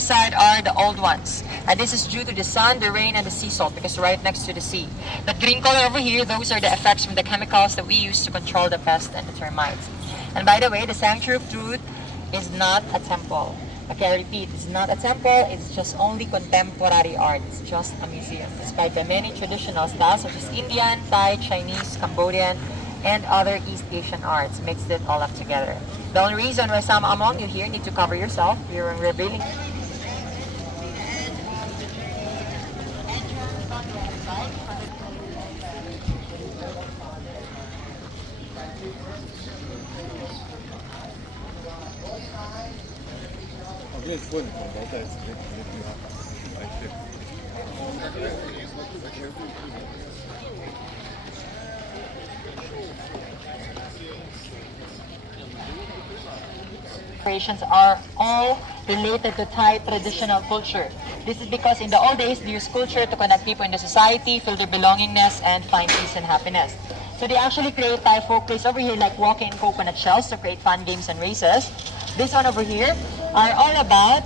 side are the old ones. And this is due to the sun, the rain, and the sea salt because right next to the sea. The green color over here, those are the effects from the chemicals that we use to control the pests and the termites. And by the way, the Sanctuary of Truth is not a temple. Okay, I repeat, it's not a temple, it's just only contemporary art. It's just a museum. Despite the many traditional styles such as Indian, Thai, Chinese, Cambodian, and other East Asian arts, mixed it all up together. The only reason why some among you here need to cover yourself, you're revealing. Creations are all related to Thai traditional culture. This is because in the old days, they used culture to connect people in the society, feel their belongingness, and find peace and happiness. So they actually create Thai folk plays over here like walking in coconut shells to create fun games and races. This one over here are all about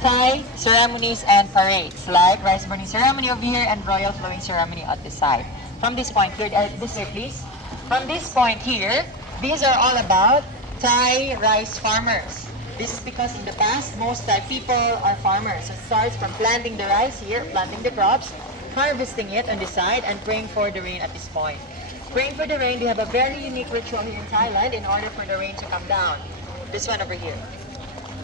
Thai ceremonies and parades like rice burning ceremony over here and royal flowing ceremony at the side. From this point here, this way please. From this point here, these are all about Thai rice farmers. This is because in the past, most Thai people are farmers. So it starts from planting the rice here, planting the crops, harvesting it on the side, and praying for the rain at this point. Praying for the rain, they have a very unique ritual here in Thailand in order for the rain to come down. This one over here.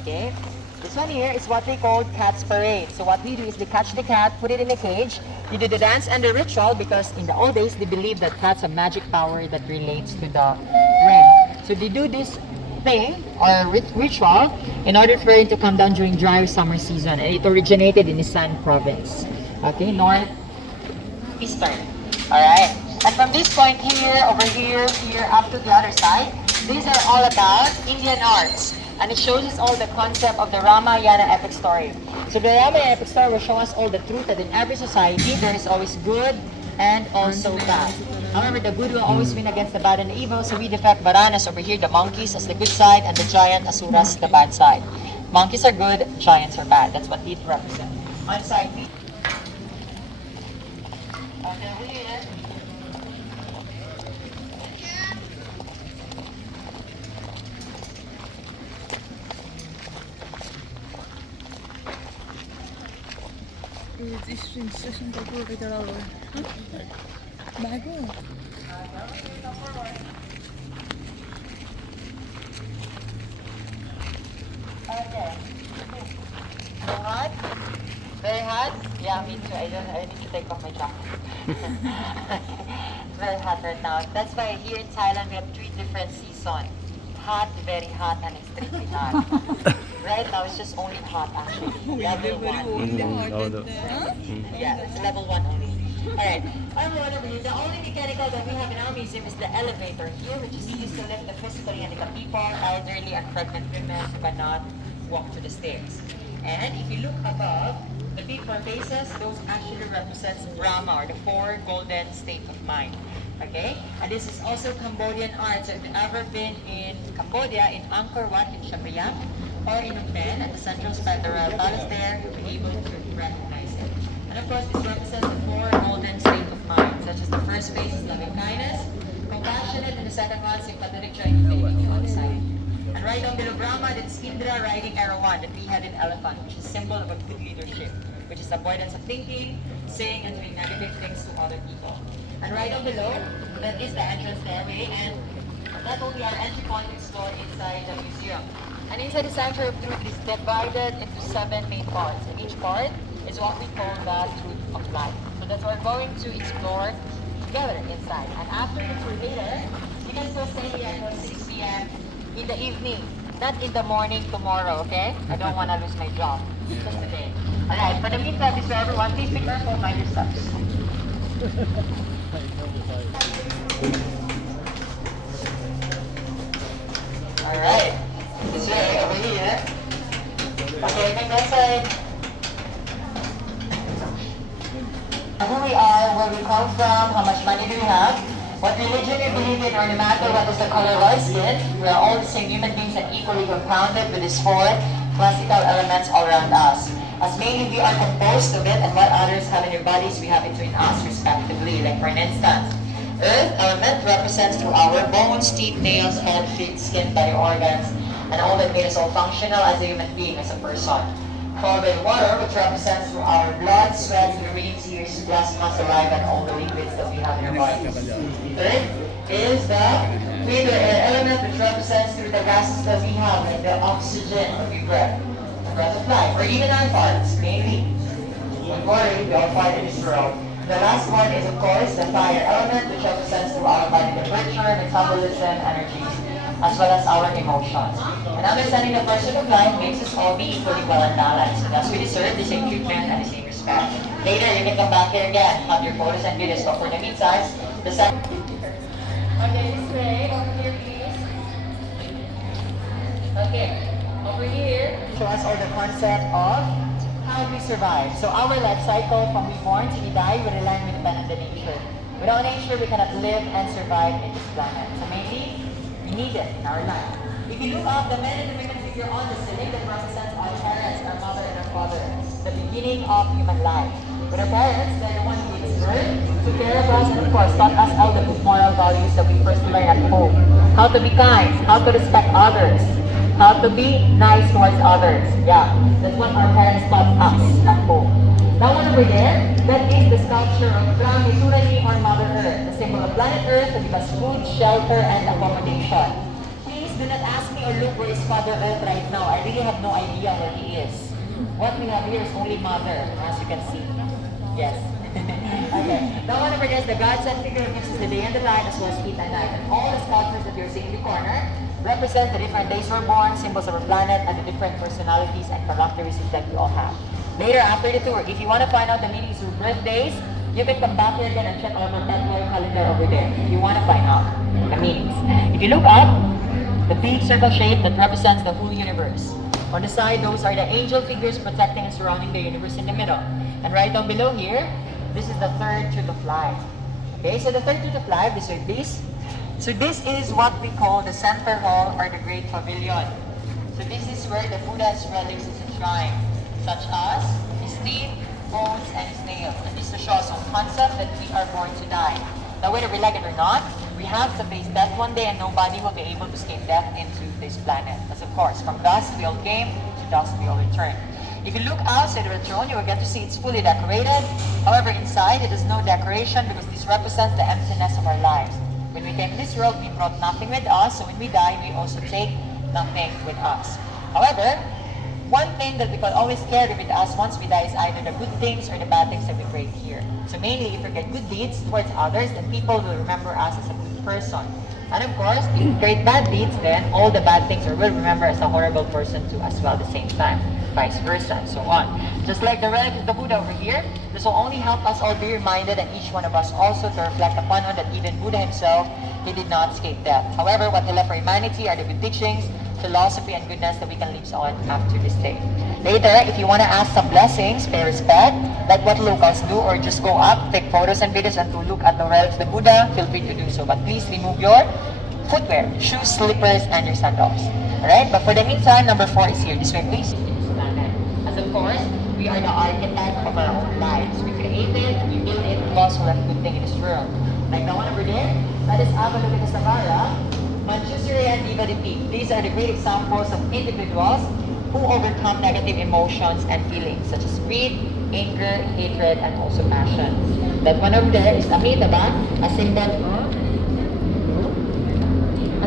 Okay? This one here is what they call cat's parade. So what we do is they catch the cat, put it in a cage, you do the dance and the ritual because in the old days they believe that cats have magic power that relates to the rain. So they do this thing or ritual in order for it to come down during dry summer season, and it originated in Isan province. Okay, northeastern. Alright. And from this point here, over here, here, up to the other side, these are all about Indian arts. And it shows us all the concept of the Ramayana epic story. So the Ramayana epic story will show us all the truth that in every society there is always good and also bad. However, the good will always win against the bad and the evil, so we defect Varanas over here, the monkeys as the good side, and the giant Asuras the bad side. Monkeys are good, giants are bad. That's what it represents. On side B. Okay, over here. Registration paper kita lalu. Bagus. Okay. Hot? Very hot? Yeah, me too. I need to take off my jacket. It's very hot right now. That's why here in Thailand we have 3 different seasons. Hot, very hot, and extremely hot. Right now it's just only hot actually. Level 1. Yeah, it's level 1 only. Alright, everyone over here, the only mechanical that we have in our museum is the elevator here, which is used to lift the physically handicapped people, elderly and pregnant women who cannot walk to the stairs. And if you look above, the big 4 faces, those actually represents Brahma, or the 4 golden state of mind. Okay? And this is also Cambodian art. So if you've ever been in Cambodia, in Angkor Wat, in Siem Reap, or in Phnom Penh, at the Central Royal Palace there, you'll be able to recognize it. And of course, this represents the 4 golden state of mind, such as the first phase is loving kindness, compassionate, and the second one is sympathetic, joy, and infinity outside. And right down below Brahma, that's Indra riding Erawan, the 3-headed elephant, which is a symbol of a good leadership, which is avoidance of thinking, saying, and doing negative things to other people. And right down below, that is the entrance stairway, and not only our entry point to explore inside the museum. And inside the Sanctuary of Truth is divided into 7 main parts, and each part is what we call the truth of life. So that's what we're going to explore together inside. And after the tour later, you can still stay here until 6 p.m. in the evening, not in the morning tomorrow, okay? I don't want to lose my job, just today. Alright, for the meantime, this for everyone, please be careful, mind your steps. Alright, this way, over here. Okay, make that side. Who we are, where we come from, how much money do we have, what religion we believe in, or no matter what is the color of our skin, we are all the same human beings and equally compounded with these 4 classical elements all around us. As mainly we are composed of it, and what others have in their bodies, we have between us respectively. Like for an instance, earth element represents through our bones, teeth, nails, head, feet, skin, body organs, and all that made us all functional as a human being, as a person. Followed by water, which represents through our blood, sweat, urine, tears, plasma, saliva, and all the liquids that we have in our bodies. Third is the breather air element, which represents through the gases that we have, like the oxygen that we breathe, the breath of life, or even our farts, mainly. Don't worry, we all fart in this world. The last one is, of course, the fire element, which represents through our body temperature, metabolism, energies, as well as our emotions. And understanding the person of life makes us all be equally well and balanced. Thus, we deserve the same treatment and the same respect. Later, you can come back here again, have your photos and videos, but for the meantime, the second. Okay, this way, over here, please. Okay, over here. Show us all the concept of how we survive. So our life cycle, from we born to we die, we rely on independent on nature. Without nature, we cannot live and survive in this planet. So mainly, we need it in our life. If you look up the men and the women figure on the ceiling, that represents our parents, our mother, and our father. The beginning of human life. With our parents, they're the one who gave us birth, took care of us, and of course, taught us all the good moral values that we first learn at home. How to be kind, how to respect others, how to be nice towards others. Yeah, that's what our parents taught us at home. That one over there, that is the sculpture of Krami Turani or Mother Earth, the symbol of planet Earth that gives us food, shelter, and accommodation. Please do not ask me or look where is Father Earth right now. I really have no idea where he is. What we have here is only Mother, as you can see. Yes. Okay. That one over there is the God-son figure which is the day and the night as well as heat and night. And all the sculptures that you're seeing in the corner represent the different days we're born, symbols of our planet, and the different personalities and characteristics that we all have. Later, after the tour, if you want to find out the meanings of birthdays, you can come back here again and check our perpetual calendar over there if you want to find out the meanings. If you look up, the big circle shape that represents the whole universe. On the side, those are the angel figures protecting and surrounding the universe in the middle. And right down below here, this is the third truth of life. Okay, so the third truth of life, this is this. So this is what we call the center hall or the great pavilion. So this is where the Buddha's relics is enshrined, such as his teeth, bones, and his nails. And this to show us some concept that we are born to die. Now whether we like it or not, we have to face death one day and nobody will be able to escape death into this planet. As of course, from dust we all came, to dust we all return. If you look outside the throne, you will get to see it's fully decorated. However, inside it is no decoration because this represents the emptiness of our lives. When we came to this world, we brought nothing with us, so when we die, we also take nothing with us. However, one thing that we can always carry with us once we die is either the good things or the bad things that we create here. So mainly, if we get good deeds towards others, then people will remember us as a good person. And of course, if we create bad deeds, then all the bad things will remember us as a horrible person too as well at the same time. Vice versa, and so on. Just like the relic of the Buddha over here, this will only help us all be reminded and each one of us also to reflect upon that even Buddha himself, he did not escape death. However, what he left for humanity are the good teachings, philosophy, and goodness that we can live on after this day. Later, if you want to ask some blessings, pay respect, like what locals do, or just go up, take photos and videos, and to look at the relics of the Buddha, feel free to do so. But please remove your footwear, shoes, slippers, and your sandals. Alright, but for the meantime, number 4 is here. This way, please. As of course, we are the architect of our own lives. We create it, we build it, we also left good thing in this world. Like the one over there, that is Avalokita Samara, Manchusuri, and Diva the Peak. These are the great examples of individuals who overcome negative emotions and feelings such as greed, anger, hatred, and also passion. That one over there is Amitabha, a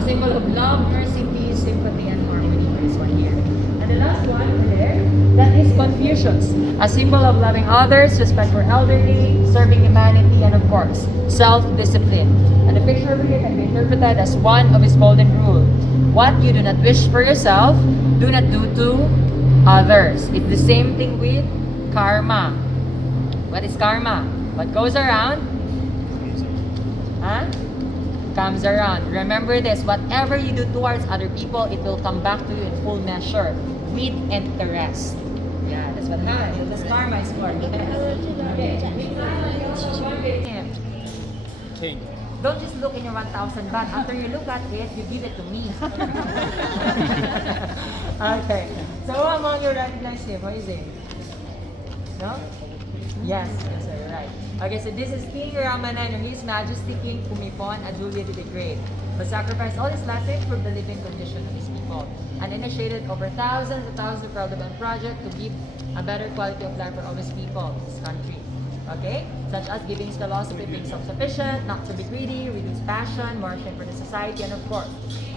symbol of love, mercy, peace, sympathy, and harmony. This one here. And the last one over there, that is Confucius, a symbol of loving others, respect for elderly, serving humanity, and of course, self-discipline. And the picture over here can be interpreted as one of his golden rule. What you do not wish for yourself, do not do to others. It's the same thing with karma. What is karma? What goes around? Comes around. Remember this, whatever you do towards other people, it will come back to you in full measure, with interest. Yeah, that's what happens. That's karma is for. Okay. King. don't just look in your 1,000 baht. After you look at it, you give it to me. Okay. So who among you recognize him? Who is he? No? Yes, sir, you're right. Okay, so this is King Ramanan, or His Majesty King Pumipon Adulya the Great, who sacrificed all his life to improve the living condition of his people, and initiated over thousands and thousands of development projects to give a better quality of life for all his people, his country. Okay? Such as giving philosophy, being self-sufficient, not to be greedy, reduce passion, more for the society, and of course,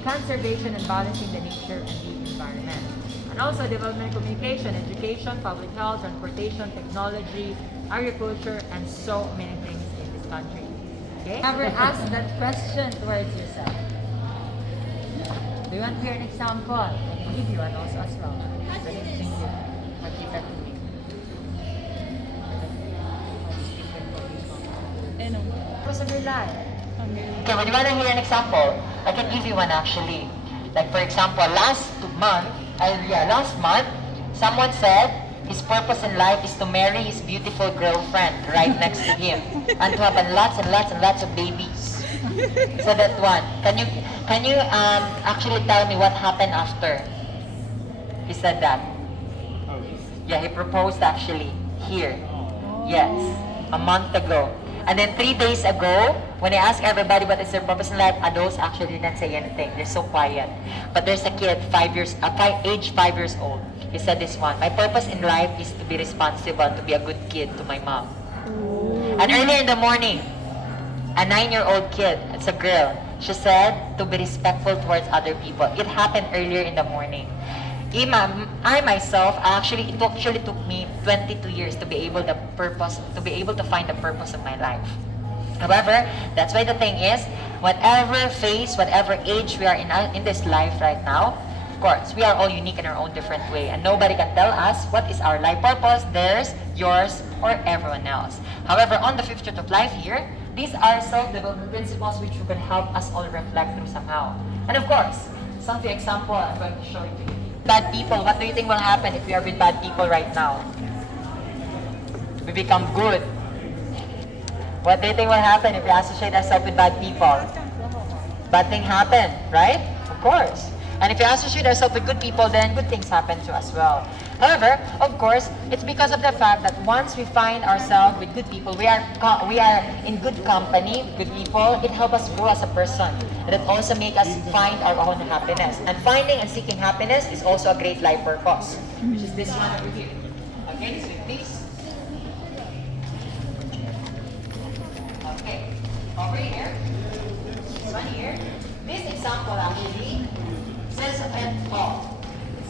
conservation and balancing the nature and the environment. And also development, communication, education, public health, transportation, technology, agriculture, and so many things in this country. Okay? Ever ask that question towards yourself? Do you want to hear an example? I can give you one also as well. But thank you for keep that to me. Purpose of your life. Okay, when you want to hear an example, I can give you one actually. Like for example, last month, someone said his purpose in life is to marry his beautiful girlfriend right next to him and to have lots and lots and lots of babies. So that one. Can you actually tell me what happened after he said that? Yeah, he proposed actually here. Yes, a month ago. And then 3 days ago, when I asked everybody what is their purpose in life, adults actually didn't say anything. They're so quiet. But there's a kid, age 5 years old. He said this one, my purpose in life is to be responsible, to be a good kid to my mom. And earlier in the morning, a 9-year-old kid, it's a girl, she said to be respectful towards other people. It happened earlier in the morning. It actually took me 22 years to be able to find the purpose of my life. However, that's why the thing is, whatever phase, whatever age we are in this life right now, of course, we are all unique in our own different way, and nobody can tell us what is our life purpose, theirs, yours, or everyone else. However, on the fifth truth of life here, these are self-development principles which can help us all reflect through somehow. And of course, some example I'm going to show it to you. Bad people, what do you think will happen if we are with bad people right now? We become good. What do you think will happen if we associate ourselves with bad people? Bad things happen, right? Of course. And if we associate ourselves with good people, then good things happen to us as well. However, of course, it's because of the fact that once we find ourselves with good people, we are in good company, good people, it helps us grow as a person. And it also makes us find our own happiness. And finding and seeking happiness is also a great life purpose, which is this one over here. Okay, so please. Okay, over here, this one here, this example actually says it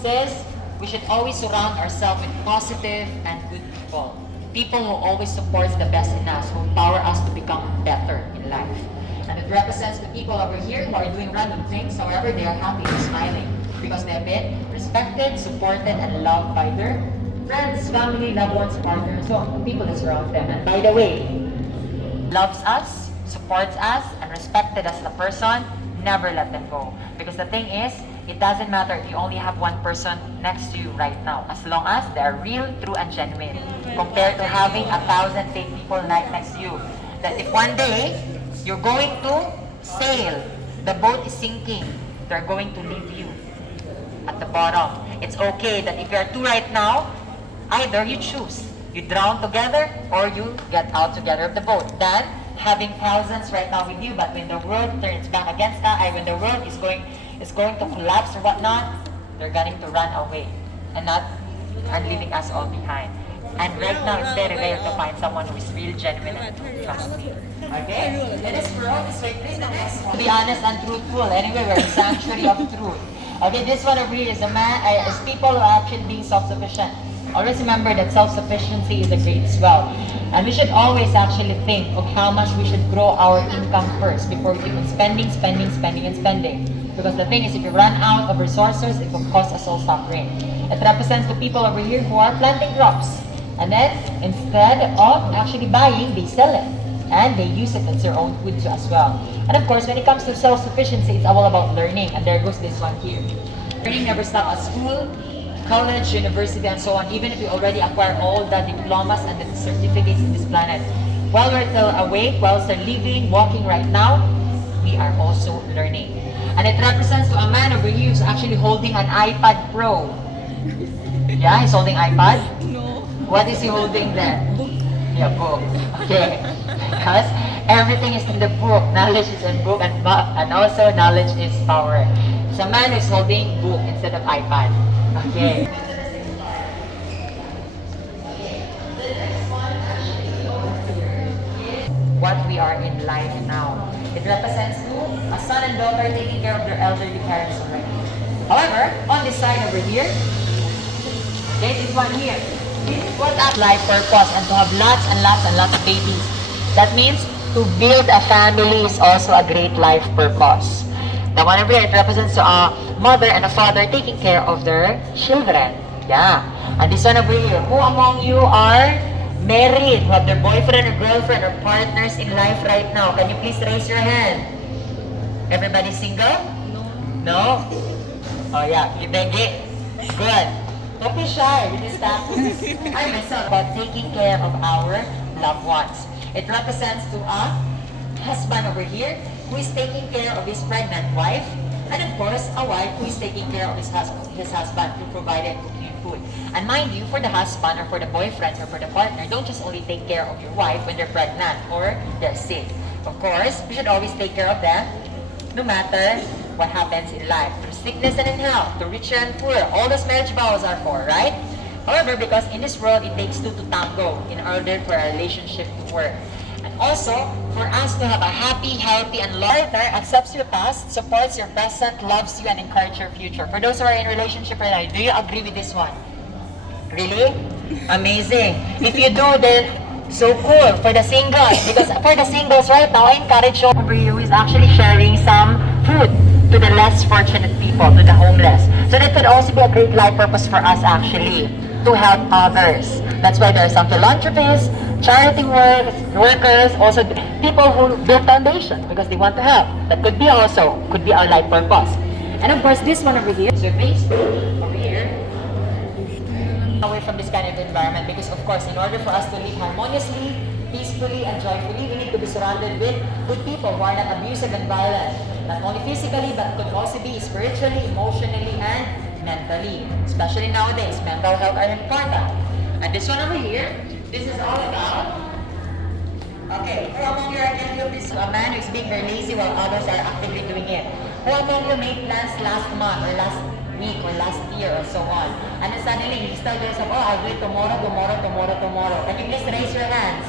says we should always surround ourselves with positive and good people. People who always support the best in us, who empower us to become better in life. And it represents the people over here who are doing random things, however, they are happy and smiling because they have been respected, supported, and loved by their friends, family, loved ones, partners, so people that surround them. And by the way, loves us, supports us, and respected us as a person, never let them go. Because the thing is, it doesn't matter if you only have one person next to you right now, as long as they are real, true, and genuine, compared to having 1,000 fake people right next to you. That if one day you're going to sail, the boat is sinking, they're going to leave you at the bottom. It's okay that if you are two right now, either you choose, you drown together or you get out together of the boat. Then having thousands right now with you, but when the world turns back against us, when the world is going to collapse or whatnot, they're going to run away and leaving us all behind. And right now, it's very rare to find someone who is real, genuine, and trustworthy. Okay? In this world, this way, please, the next one. Be honest and truthful. Anyway, we're a sanctuary of truth. Okay, this one over here is is people who are actually being self-sufficient. Always remember that self-sufficiency is a great wealth. And we should always actually think of how much we should grow our income first before we keep on spending. Because the thing is, if you run out of resources, it will cause us all suffering. It represents the people over here who are planting crops. And then, instead of actually buying, they sell it. And they use it as their own food too as well. And of course, when it comes to self-sufficiency, it's all about learning. And there goes this one here. Learning never stops at school, college, university, and so on. Even if you already acquire all the diplomas and the certificates in this planet, while we're still awake, while still living, walking right now, we are also learning. And it represents to a man over here who's actually holding an iPad Pro. Yeah, he's holding iPad. No. What is he holding there? Yeah, book. Okay. Because everything is in the book. Knowledge is in book and also knowledge is power. So man is holding book instead of iPad. Okay. What we are in life now. It represents a son and daughter taking care of their elderly parents already. However, on this side over here, this is one here. This is what that life purpose and to have lots and lots and lots of babies. That means to build a family is also a great life purpose. The one over here, it represents a mother and a father taking care of their children. Yeah. And this one over here, who among you are married, who have their boyfriend or girlfriend or partners in life right now? Can you please raise your hand? Everybody single? No? Oh yeah, you beg it. Good. Don't be shy with this status. I myself about taking care of our loved ones. It represents to a husband over here who is taking care of his pregnant wife, and of course a wife who is taking care of his husband who provided cooking food. And mind you, for the husband or for the boyfriend or for the partner, don't just only take care of your wife when they're pregnant or they're sick. Of course, we should always take care of them no matter what happens in life. Through sickness and in health, to rich and poor, all those marriage vows are for, right? However, because in this world, it takes two to tango in order for a relationship to work. And also, for us to have a happy, healthy, and partner accepts your past, supports your present, loves you, and encourages your future. For those who are in relationship right now, do you agree with this one? Really? Amazing. If you do, then so cool for the singles. Because for the singles right now, I encourage you over here who is actually sharing some food to the less fortunate people, to the homeless. So that could also be a great life purpose for us actually, to help others. That's why there are some philanthropists, charity workers, also people who build foundation because they want to help. That could be our life purpose. And of course, this one over here, so basically, over here, away from this kind of environment because of course in order for us to live harmoniously, peacefully and joyfully, we need to be surrounded with good people who are not abusive and violent, not only physically but could also be spiritually, emotionally and mentally. Especially nowadays, mental health are important. And this one over here, this is all about, okay, who among you are guilty of this? A man who is being very lazy while others are actively doing it. Who among you made plans last month or last week or last year or so on? And then suddenly you still do some, oh, I'll do it tomorrow. Can you please raise your hands?